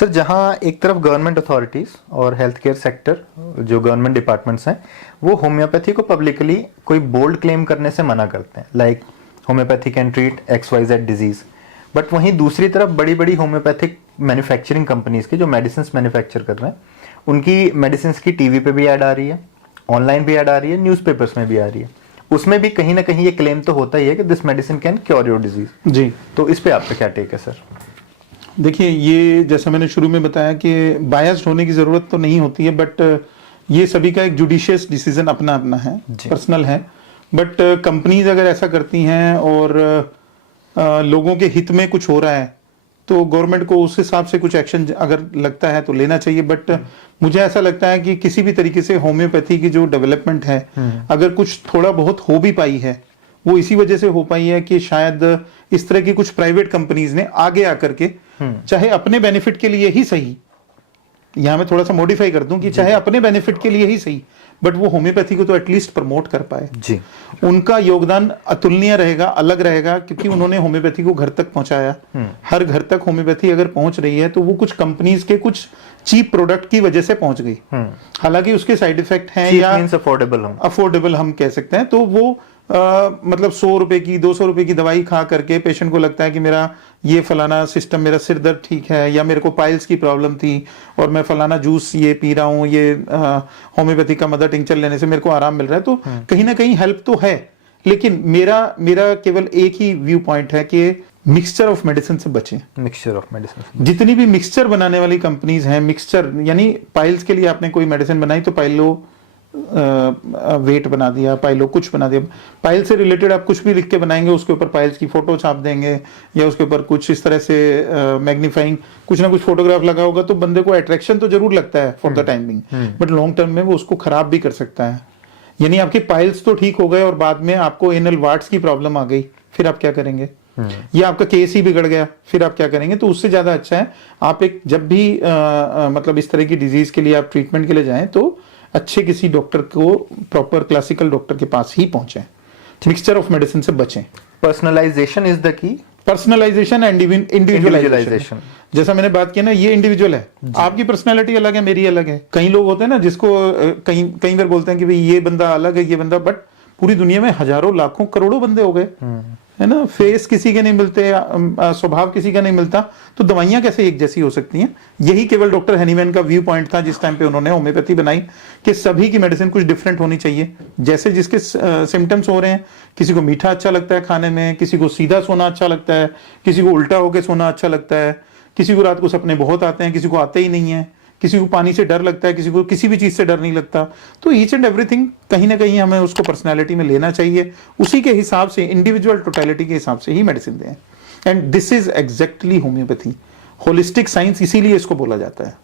Sir जहाँ एक तरफ गवर्नमेंट अथॉरिटीज़ और हेल्थ केयर सेक्टर जो गवर्नमेंट डिपार्टमेंट्स हैं वो होम्योपैथी को पब्लिकली कोई बोल्ड क्लेम करने से मना करते हैं, like homeopathy can treat XYZ disease, but वहीं दूसरी तरफ बड़ी बड़ी होम्योपैथिक मैन्युफैक्चरिंग कंपनीज की जो मेडिसिन मैन्युफैक्चर कर रहे हैं उनकी मेडिसिन की टीवी पे भी ऐड आ रही है, ऑनलाइन भी ऐड आ रही है, न्यूज़पेपर्स में भी आ रही है। उसमें भी कहीं ना कहीं ये क्लेम तो होता ही है कि this medicine can cure your disease. जी, तो इस पे आपका क्या टेक है सर? देखिए ये जैसा मैंने शुरू में बताया कि बायस्ड होने की ज़रूरत तो नहीं होती है, बट ये सभी का एक जुडिशियस डिसीजन अपना अपना है, पर्सनल है। बट कंपनीज अगर ऐसा करती हैं और लोगों के हित में कुछ हो रहा है तो गवर्नमेंट को उस हिसाब से कुछ एक्शन अगर लगता है तो लेना चाहिए। बट मुझे ऐसा लगता है कि किसी भी तरीके से होम्योपैथी की जो डेवलपमेंट है अगर कुछ थोड़ा बहुत हो भी पाई है वो इसी वजह से हो पाई है कि शायद इस तरह की कुछ प्राइवेट कंपनीज ने आगे आकर के चाहे अपने बेनिफिट के लिए ही सही, यहां मैं थोड़ा सा मॉडिफाई कर दूं कि चाहे अपने बेनिफिट के लिए ही सही, बट वो होम्योपैथी को तो एटलीस्ट प्रमोट कर पाए। जी, उनका योगदान अतुलनीय रहेगा, अलग रहेगा, क्योंकि उन्होंने होम्योपैथी को घर तक पहुंचाया। हर घर तक होम्योपैथी अगर पहुंच रही है तो वो कुछ कंपनीज के कुछ चीप प्रोडक्ट की वजह से पहुंच गई। हालांकि उसके साइड इफेक्ट हैं या अफोर्डेबल हम कह सकते हैं, तो वो मतलब 100 रुपए की 200 रुपए की दवाई खा करके पेशेंट को लगता है कि मेरा ये फलाना सिस्टम, मेरा सिर दर्द ठीक है, या मेरे को पाइल्स की प्रॉब्लम थी और मैं फलाना जूस ये पी रहा हूँ, ये होम्योपैथी का मदर टिंचर लेने से मेरे को आराम मिल रहा है। तो कहीं ना कहीं हेल्प तो है, लेकिन मेरा केवल एक ही व्यू पॉइंट है कि मिक्सचर ऑफ मेडिसिन से बचें। मिक्सचर ऑफ मेडिसिन, जितनी भी मिक्सचर बनाने वाली कंपनीज हैं, मिक्सचर यानी पाइल्स के लिए आपने कोई मेडिसिन बनाई तो पाइलो वेट बना दिया, पाइलो कुछ बना दिया, पाइल से रिलेटेड आप कुछ भी लिख के बनाएंगे, उसके ऊपर पाइल्स की फोटो छाप देंगे या उसके ऊपर कुछ इस तरह से मैग्नीफाइंग कुछ ना कुछ फोटोग्राफ लगा होगा तो बंदे को अट्रैक्शन तो जरूर लगता है for the time being, but long term में वो उसको खराब भी कर सकता है। यानी आपके पाइल्स तो ठीक हो गए और बाद में आपको एनल वार्ड्स की प्रॉब्लम आ गई, फिर आप क्या करेंगे? या आपका केस ही बिगड़ गया, फिर आप क्या करेंगे? तो उससे ज्यादा अच्छा है आप एक जब भी मतलब इस तरह की डिजीज के लिए आप ट्रीटमेंट के लिए जाएं तो अच्छे किसी डॉक्टर को, प्रॉपर क्लासिकल डॉक्टर के पास ही पहुंचे, मिक्सचर ऑफ मेडिसिन से बचें। Personalization is the key, personalization and individualization. जैसा मैंने बात की ना, ये इंडिविजुअल है, आपकी पर्सनालिटी अलग है, मेरी अलग है। कई लोग होते हैं ना जिसको कई बार बोलते हैं कि भाई ये बंदा अलग है, ये बंदा, बट पूरी दुनिया में हजारों लाखों करोड़ों बंदे हो गए, है ना। फेस किसी के नहीं मिलते, स्वभाव किसी का नहीं मिलता, तो दवाइयां कैसे एक जैसी हो सकती हैं? यही केवल डॉक्टर हैनीमैन का व्यू पॉइंट था जिस टाइम पे उन्होंने होम्योपैथी बनाई कि सभी की मेडिसिन कुछ डिफरेंट होनी चाहिए। जैसे जिसके सिम्टम्स हो रहे हैं, किसी को मीठा अच्छा लगता है खाने में, किसी को सीधा सोना अच्छा लगता है, किसी को उल्टा होकर सोना अच्छा लगता है, किसी को रात को सपने बहुत आते हैं, किसी को आते ही नहीं है, किसी को पानी से डर लगता है, किसी को किसी भी चीज से डर नहीं लगता। तो ईच एंड एवरीथिंग कहीं ना कहीं हमें उसको पर्सनालिटी में लेना चाहिए, उसी के हिसाब से इंडिविजुअल टोटलिटी के हिसाब से ही मेडिसिन दें। And this is exactly homeopathy, holistic science इसीलिए इसको बोला जाता है।